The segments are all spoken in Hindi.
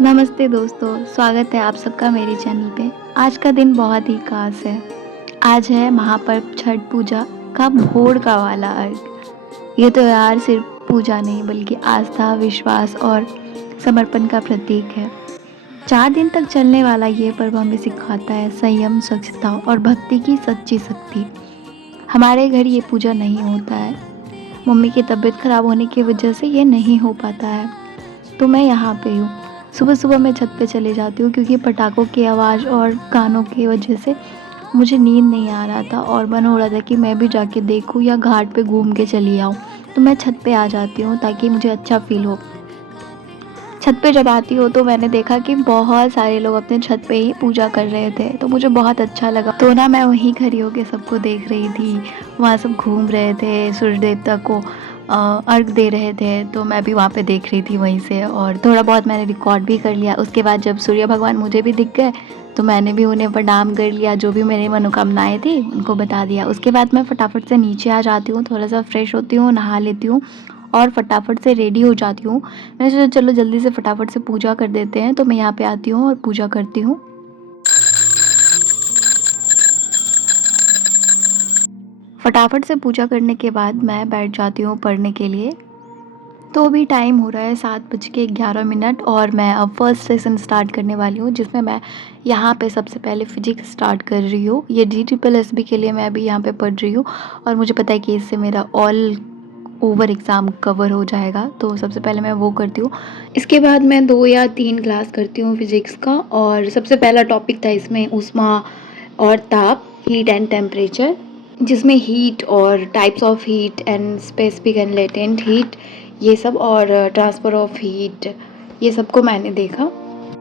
नमस्ते दोस्तों, स्वागत है आप सबका मेरे चैनल पे। आज का दिन बहुत ही ख़ास है। आज है महापर्व छठ पूजा का भोर का वाला अर्घ। ये त्योहार सिर्फ पूजा नहीं बल्कि आस्था, विश्वास और समर्पण का प्रतीक है। 4 दिन तक चलने वाला ये पर्व हमें सिखाता है संयम, स्वच्छता और भक्ति की सच्ची शक्ति। हमारे घर ये पूजा नहीं होता है। मम्मी की तबीयत खराब होने की वजह से ये नहीं हो पाता है। तो मैं यहाँ पे हूँ। सुबह-सुबह मैं छत पे चली जाती हूँ क्योंकि पटाखों की आवाज़ और गानों की वजह से मुझे नींद नहीं आ रहा था और मन हो रहा था कि मैं भी जाके देखूँ या घाट पे घूम के चली आऊँ। तो मैं छत पे आ जाती हूँ ताकि मुझे अच्छा फ़ील हो। छत पे जब आती हूँ तो मैंने देखा कि बहुत सारे लोग अपने छत पे ही पूजा कर रहे थे, तो मुझे बहुत अच्छा लगा। तो ना मैं वहीं खड़ी होके सबको देख रही थी। वहाँ सब घूम रहे थे, सूर्य देवता को अर्घ दे रहे थे, तो मैं भी वहाँ पे देख रही थी वहीं से और थोड़ा बहुत मैंने रिकॉर्ड भी कर लिया। उसके बाद जब सूर्य भगवान मुझे भी दिख गए, तो मैंने भी उन्हें प्रणाम कर लिया, जो भी मेरी मनोकामनाएँ थी उनको बता दिया। उसके बाद मैं फटाफट से नीचे आ जाती हूँ, थोड़ा-सा फ्रेश होती हूँ, नहा लेती हूँ और फटाफट से रेडी हो जाती हूँ। मैंने सोचा चलो जल्दी से फटाफट से पूजा कर देते हैं, तो मैं यहाँ पे आती हूँ और पूजा करती हूँ। फटाफट से पूजा करने के बाद मैं बैठ जाती हूँ पढ़ने के लिए। तो अभी टाइम हो रहा है 7:11 और मैं अब फर्स्ट सेशन स्टार्ट करने वाली हूँ, जिसमें मैं यहाँ पे सबसे पहले फ़िज़िक्स स्टार्ट कर रही हूँ। ये GSSB के लिए मैं अभी यहाँ पे पढ़ रही हूँ और मुझे पता है कि इससे मेरा ऑल ओवर एग्ज़ाम कवर हो जाएगा, तो सबसे पहले मैं वो करती हूँ। इसके बाद मैं 2 या 3 क्लास करती हूँ फ़िज़िक्स का और सबसे पहला टॉपिक था इसमें ऊष्मा और ताप, हीट एंड टेम्परेचर, जिसमें हीट और types of heat and specific and latent heat, ये सब और ट्रांसफ़र ऑफ हीट, ये सबको मैंने देखा।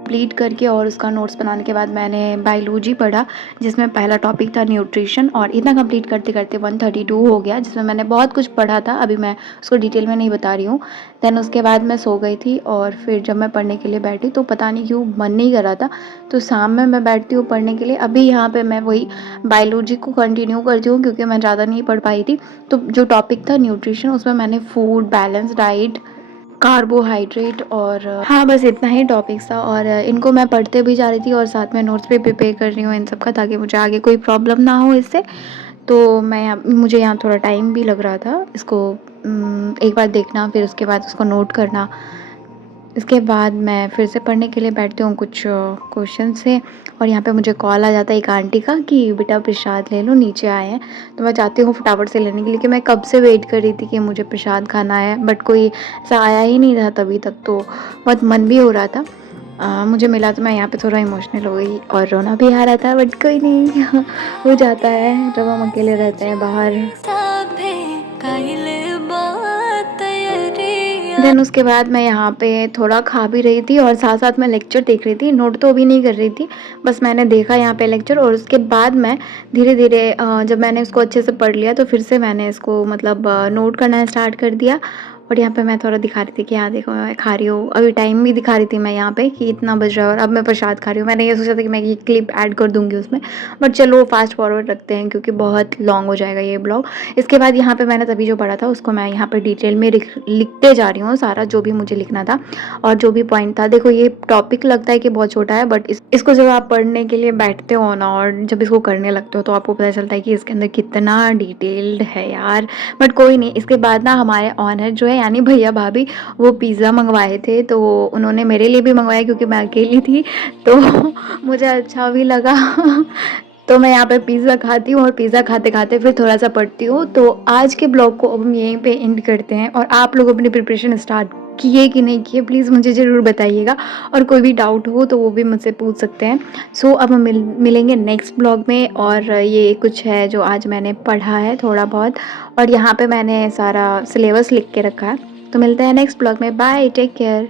कंप्लीट करके और उसका नोट्स बनाने के बाद मैंने बायोलॉजी पढ़ा, जिसमें पहला टॉपिक था न्यूट्रिशन और इतना कंप्लीट करते-करते 132 हो गया, जिसमें मैंने बहुत कुछ पढ़ा था। अभी मैं उसको डिटेल में नहीं बता रही हूँ। देन उसके बाद मैं सो गई थी और फिर जब मैं पढ़ने के लिए बैठी तो पता नहीं क्यों मन नहीं कर रहा था, तो शाम में मैं बैठती हूँ पढ़ने के लिए। अभी यहाँ पे मैं वही बायोलॉजी को कंटिन्यू करती हूँ क्योंकि मैं ज़्यादा नहीं पढ़ पाई थी। तो जो टॉपिक था न्यूट्रिशन, उसमें मैंने फूड, बैलेंस डाइट, कार्बोहाइड्रेट और हाँ, बस इतना ही टॉपिक्स था और इनको मैं पढ़ते भी जा रही थी और साथ में नोट्स भी प्रिपेयर कर रही हूँ इन सब का, ताकि मुझे आगे कोई प्रॉब्लम ना हो इससे। तो मुझे यहाँ थोड़ा टाइम भी लग रहा था इसको एक बार देखना, फिर उसके बाद उसको नोट करना। इसके बाद मैं फिर से पढ़ने के लिए बैठती हूँ कुछ क्वेश्चन से और यहाँ पे मुझे कॉल आ जाता है एक आंटी का कि बेटा प्रसाद ले लो, नीचे आए हैं। तो मैं चाहती हूँ फटाफट से लेने के लिए कि मैं कब से वेट कर रही थी कि मुझे प्रसाद खाना है, बट कोई ऐसा आया ही नहीं था तभी तक, तो बहुत मन भी हो रहा था। मुझे मिला तो मैं यहाँ पे थोड़ा इमोशनल हो गई और रोना भी आ रहा था, बट कोई नहीं हो जाता है जब हम अकेले रहते हैं बाहर। देन उसके बाद मैं यहाँ पे थोड़ा खा भी रही थी और साथ-साथ मैं लेक्चर देख रही थी। नोट तो अभी नहीं कर रही थी, बस मैंने देखा यहाँ पे लेक्चर और उसके बाद मैं धीरे-धीरे जब मैंने उसको अच्छे से पढ़ लिया तो फिर से मैंने इसको मतलब नोट करना स्टार्ट कर दिया। और यहाँ पे मैं थोड़ा दिखा रही थी कि हाँ देखो मैं खा रही हूँ। अभी टाइम भी दिखा रही थी मैं यहाँ पे कि इतना बज रहा है और अब मैं प्रसाद खा रही हूँ। मैंने ये सोचा था कि मैं ये क्लिप ऐड कर दूँगी उसमें, बट चलो फास्ट फॉरवर्ड रखते हैं क्योंकि बहुत लॉन्ग हो जाएगा ये ब्लॉग। इसके बाद यहाँ पे मैंने तभी जो पढ़ा था उसको मैं यहाँ पे डिटेल में लिखते जा रही हूँ, सारा जो भी मुझे लिखना था और जो भी पॉइंट था। देखो ये टॉपिक लगता है कि बहुत छोटा है, बट इसको जब आप पढ़ने के लिए बैठते हो ना और जब इसको करने लगते हो तो आपको पता चलता है कि इसके अंदर कितना डिटेल्ड है यार। बट कोई नहीं, इसके बाद ना हमारे ऑनर जो है यानी भैया भाभी, वो पिज़्ज़ा मंगवाए थे, तो उन्होंने मेरे लिए भी मंगवाया क्योंकि मैं अकेली थी, तो मुझे अच्छा भी लगा। तो मैं यहाँ पे पिज़्ज़ा खाती हूँ और पिज़्ज़ा खाते-खाते फिर थोड़ा-सा पढ़ती हूँ। तो आज के ब्लॉग को अब हम यहीं पे एंड करते हैं और आप लोग अपनी प्रिपरेशन स्टार्ट किए कि नहीं किए प्लीज़ मुझे ज़रूर बताइएगा और कोई भी डाउट हो तो वो भी मुझसे पूछ सकते हैं। सो अब हम मिलेंगे नेक्स्ट ब्लॉग में और ये कुछ है जो आज मैंने पढ़ा है थोड़ा बहुत और यहाँ पे मैंने सारा सिलेबस लिख के रखा है। तो मिलते हैं नेक्स्ट ब्लॉग में। Bye, take care.